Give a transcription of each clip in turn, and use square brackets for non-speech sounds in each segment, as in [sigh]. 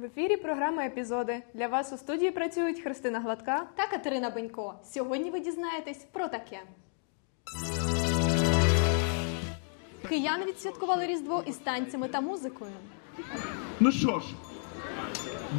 В ефірі програма епізоди. Для вас у студії працюють Христина Гладка. та Катерина Бенько. Сьогодні ви дізнаєтесь про таке. Кияни відсвяткували Різдво із танцями та музикою. Ну що ж,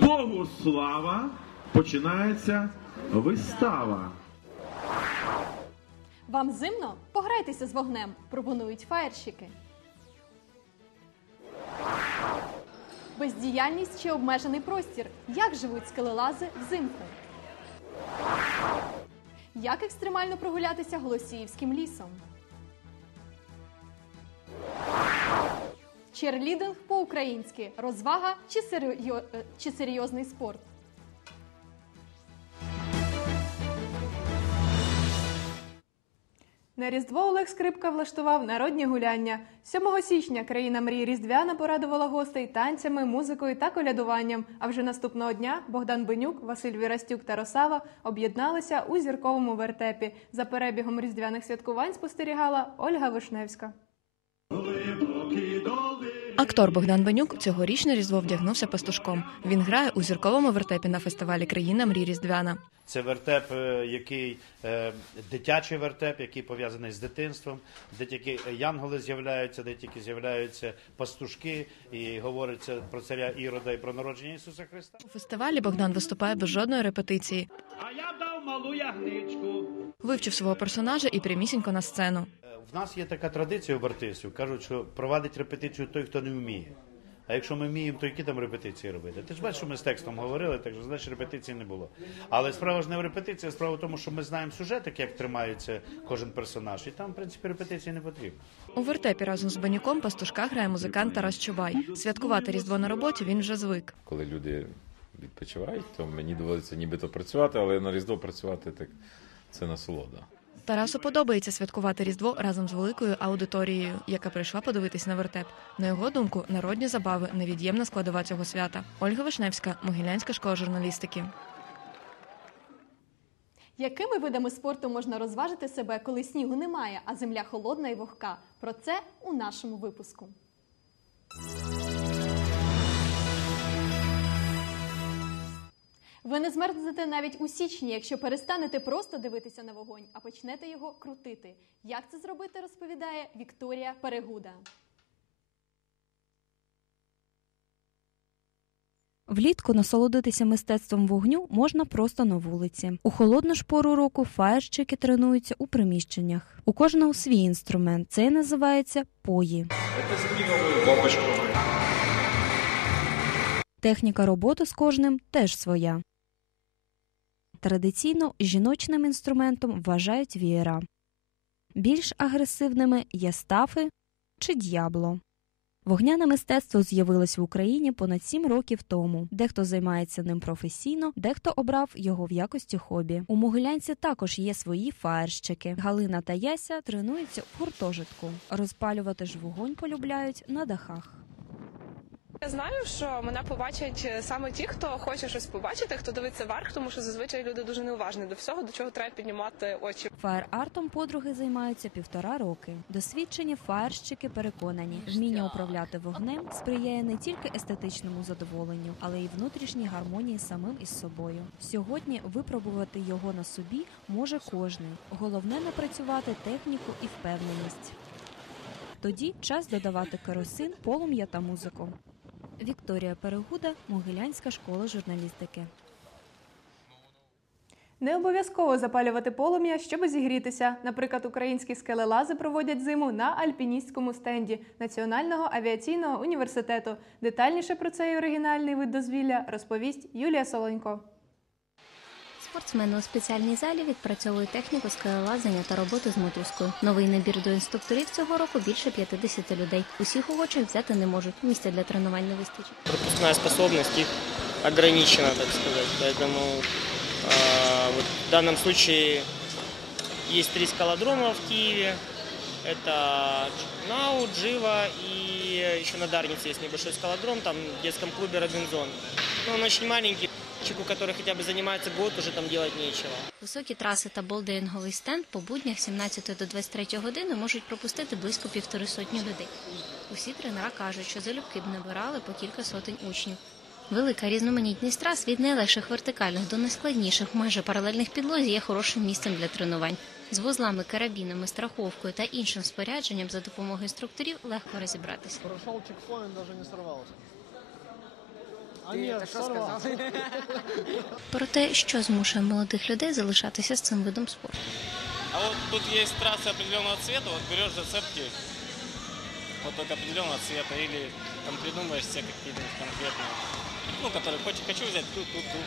Богу слава, починається вистава. Вам зимно? Пограйтеся з вогнем, пропонують фаєрщики. Бездіяльність чи обмежений простір. Як живуть скелелази взимку? Як екстремально прогулятися Голосіївським лісом? Черлідинг по-українськи розвага чи, серйо... чи серйозний спорт? На Різдво Олег Скрипка влаштував народні гуляння. 7 січня країна мрій Різдвяна порадувала гостей танцями, музикою та колядуванням. А вже наступного дня Богдан Бенюк, Василь Вірастюк та Росава об'єдналися у зірковому вертепі. За перебігом різдвяних святкувань спостерігала Ольга Вишневська. Актор Богдан Бенюк цьогоріч на різдво вдягнувся пастушком. Він грає у зірковому вертепі на фестивалі Країна мрій Різдвяна. Це вертеп, е, який е, дитячий вертеп, який пов'язаний з дитинством, де тільки янголи з'являються, де тільки з'являються пастушки, і говориться про царя Ірода і про народження Ісуса Христа. У фестивалі Богдан виступає без жодної репетиції. А я дав малу ягничку. Вивчив свого персонажа і прямісінько на сцену. В нас є така традиція у артистів. Кажуть, що провадить репетицію той, хто не вміє. А якщо ми вміємо, то які там репетиції робити? Ти ж бачиш, що ми з текстом говорили, так що значить репетиції не було. Але справа ж не в репетиції, а справа в тому, що ми знаємо сюжет, як тримається кожен персонаж, і там, в принципі, репетиції не потрібно. У вертепі разом з Бенюком пастушка грає музикант Тарас Чубай. Святкувати різдво на роботі він вже звик. коли люди відпочивають, то мені доводиться нібито працювати, але на Різдво працювати так це насолода. Тарасу подобається святкувати різдво разом з великою аудиторією, яка прийшла подивитись на вертеп. На його думку, народні забави невід'ємна складова цього свята. Ольга Вишневська, Могилянська школа журналістики. Якими видами спорту можна розважити себе, коли снігу немає, а земля холодна і вогка? Про це у нашому випуску. Ви не змерзнете навіть у січні, якщо перестанете просто дивитися на вогонь, а почнете його крутити. Як це зробити, розповідає Вікторія Перегуда. Влітку насолодитися мистецтвом вогню можна просто на вулиці. У холодну ж пору року фаєрщики тренуються у приміщеннях. У кожного свій інструмент. Це називається пої. Техніка роботи з кожним теж своя. Традиційно жіночним інструментом вважають вієра. Більш агресивними є стафи чи д'ябло. Вогняне мистецтво з'явилось в Україні понад сім років тому. Дехто займається ним професійно, дехто обрав його в якості хобі. У Могилянці також є свої фаєрщики. Галина та Яся тренуються в гуртожитку. Розпалювати ж вогонь полюбляють на дахах. Я знаю, що мене побачать е, саме ті, хто хоче щось побачити, хто дивиться вверх, тому що зазвичай люди дуже неуважні до всього, до чого треба піднімати очі. Фаєр-артом подруги займаються півтора роки. Досвідчені фаєрщики переконані, вміння управляти вогнем сприяє не тільки естетичному задоволенню, але й внутрішній гармонії самим із собою. Сьогодні випробувати його на собі може кожний. Головне напрацювати техніку і впевненість. Тоді час додавати керосин, полум'я та музику. Вікторія Перегуда, Могилянська школа журналістики. Не обов'язково запалювати полум'я, щоб зігрітися. Наприклад, українські скелелази проводять зиму на альпіністському стенді Національного авіаційного університету. Детальніше про цей оригінальний вид дозвілля розповість Юлія Солонько. Спортсмени у спеціальній залі відпрацьовують техніку скелелазання та роботу з мотузкою. Новий набір до інструкторів цього року більше 50 людей. Усіх охочих взяти не можуть. Місця для тренувань не вистачить. пропускная способность их ограничена, так а, вот в данном случае есть три скалодрома в Киеве. Это Нау, Джива и еще на Дарнице есть небольшой скалодром, там в детском клубе Робинзон. Но он очень маленький, человеку, который хотя бы занимается год, уже там делать нечего. Високі траси та болдеринговий стенд по буднях з 17 до 23 години можуть пропустити близько півтори сотні людей. Усі тренера кажуть, що залюбки б набирали по кілька сотень учнів. Велика різноманітність трас від найлегших вертикальних до найскладніших майже паралельних підлозі є хорошим місцем для тренувань. З вузлами, карабінами, страховкою та іншим спорядженням за допомогою інструкторів легко розібратися. Прошел чекпоинт, даже не сорвался А Ты нет, это что сорвался. [laughs] Про те, що змушує молодих людей залишатися з цим видом спорту. А вот тут есть трассы определенного цвета, вот берешь зацепки вот только определенного цвета или там придумаешь себе какие-то конкретные, ну, которые хочешь, хочу взять тут, тут, тут.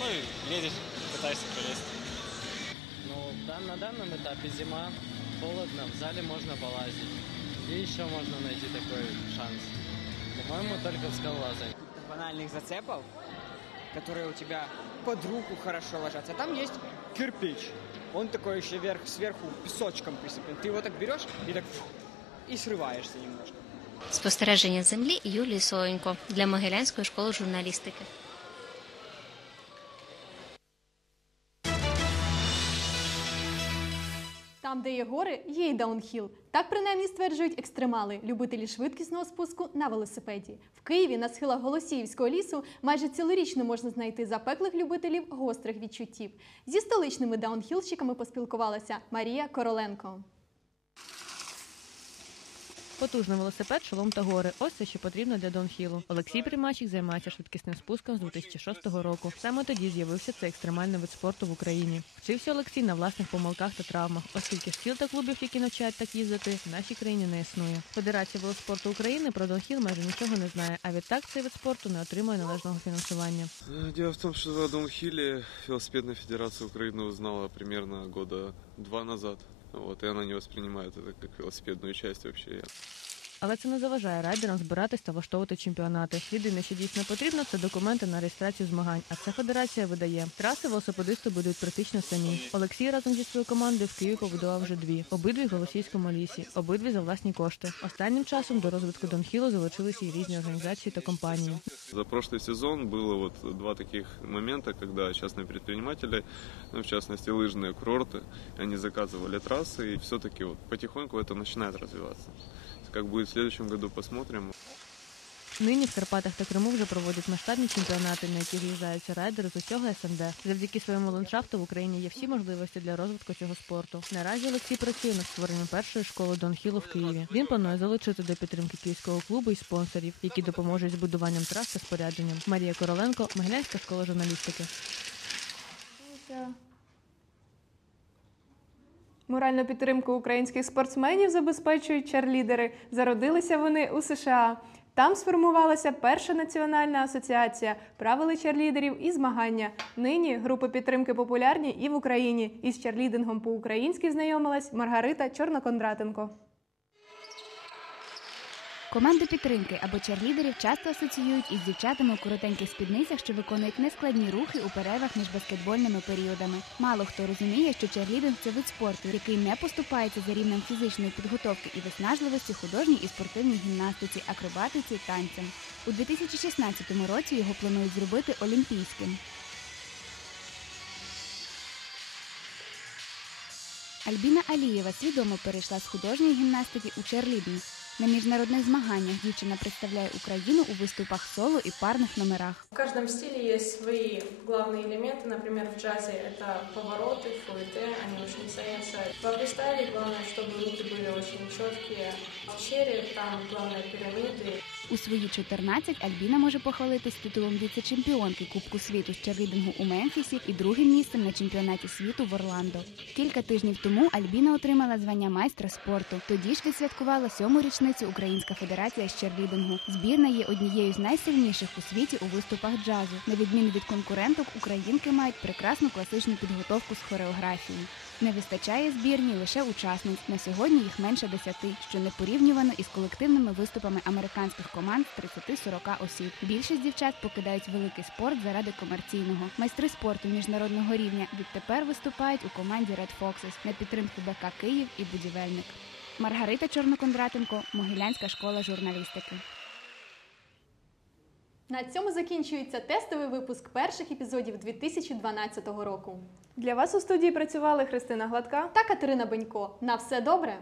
Ну и лезешь, пытаешься пролезть. Ну, дан- на данном этапе зима, холодно, в зале можно полазить. Где еще можно найти такой шанс? По-моему, только в скалолазании. банальных зацепов, которые у тебя под руку хорошо ложатся. А там есть кирпич. Он такой еще вверх, сверху песочком присыпан. Ты его так берешь и так фу, и срываешься немножко. Спостереження з землі Юлії Соєнько для Могилянської школи журналістики. Там, де є гори, є й даунхіл. Так принаймні стверджують екстремали, любителі швидкісного спуску на велосипеді. В Києві на схилах Голосіївського лісу майже цілорічно можна знайти запеклих любителів гострих відчуттів. Зі столичними даунхілщиками поспілкувалася Марія Короленко. Потужний велосипед, шолом та гори. Ось це, що потрібно для Донхілу. Олексій Примачик займається швидкісним спуском з 2006 року. Саме тоді з'явився цей екстремальний вид спорту в Україні. Вчився Олексій на власних помилках та травмах, оскільки сіл та клубів, які навчають так їздити, в нашій країні не існує. Федерація велоспорту України про Донхіл майже нічого не знає, а відтак цей вид спорту не отримує належного фінансування. Дело в том, что о Донхилле Велосипедная Федерация Украины узнала примерно года два назад. Вот, и она не воспринимает это как велосипедную часть вообще. Але це не заважає райдерам збиратись та влаштовувати чемпіонати. Єдине, що дійсно потрібно, це документи на реєстрацію змагань. А це федерація видає. Траси велосипедисти будуть практично самі. Олексій разом зі своєю командою в Києві побудував вже дві. Обидві в Голосійському лісі, обидві за власні кошти. Останнім часом до розвитку Донхілу залучилися і різні організації та компанії. За прошлый сезон было вот два таких момента, когда частные предприниматели, ну, в частности лыжные курорты, они заказывали трассы, и все-таки вот потихоньку это начинает развиваться. Как будет в следующем году, посмотрим. Нині в Карпатах та Криму вже проводять масштабні чемпіонати, на які з'їжджаються райдери з усього СНД. Завдяки своєму ландшафту в Україні є всі можливості для розвитку цього спорту. Наразі Олексій працює над створенням першої школи Донхілу в Києві. Він планує залучити до підтримки київського клубу і спонсорів, які допоможуть з будуванням трас та спорядженням. Марія Короленко, Могилянська школа журналістики. Моральну підтримку українських спортсменів забезпечують чарлідери. Зародилися вони у США. Там сформувалася перша національна асоціація, правили чарлідерів і змагання. Нині групи підтримки популярні і в Україні. Із чарлідингом по-українськи знайомилась Маргарита Чорнокондратенко. Команди підтримки або черлідерів часто асоціюють із дівчатами у коротеньких спідницях, що виконують нескладні рухи у перервах між баскетбольними періодами. Мало хто розуміє, що черлідинг це вид спорту, який не поступається за рівнем фізичної підготовки і виснажливості художній і спортивній гімнастиці, акробатиці, танцям. У 2016 році його планують зробити олімпійським. Альбіна Алієва свідомо перейшла з художньої гімнастики у черлідинг. На міжнародних змаганнях дівчина представляє Україну у виступах соло і парних номерах. В каждом стиле есть свои главные элементы. Например, в джазе это повороты, фуэте, они очень ценятся. Во фристайле главное, чтобы руки были очень четкие. В чере там главное пирамиды. У свої 14 Альбіна може похвалитись титулом віце-чемпіонки Кубку світу з черлідингу у Мемфісі і другим місцем на чемпіонаті світу в Орландо. Кілька тижнів тому Альбіна отримала звання майстра спорту. Тоді ж відсвяткувала сьому річницю Українська федерація з черлідингу. Збірна є однією з найсильніших у світі у виступах джазу. На відміну від конкуренток, українки мають прекрасну класичну підготовку з хореографії. Не вистачає збірні лише учасниць. На сьогодні їх менше десяти, що не порівнювано із колективними виступами американських команд з 30-40 осіб. Більшість дівчат покидають великий спорт заради комерційного. Майстри спорту міжнародного рівня відтепер виступають у команді Red Foxes на підтримку БК Київ і будівельник. Маргарита Чорнокондратенко, Могилянська школа журналістики. На цьому закінчується тестовий випуск перших епізодів 2012 року. Для вас у студії працювали Христина Гладка та Катерина Бенько. На все добре!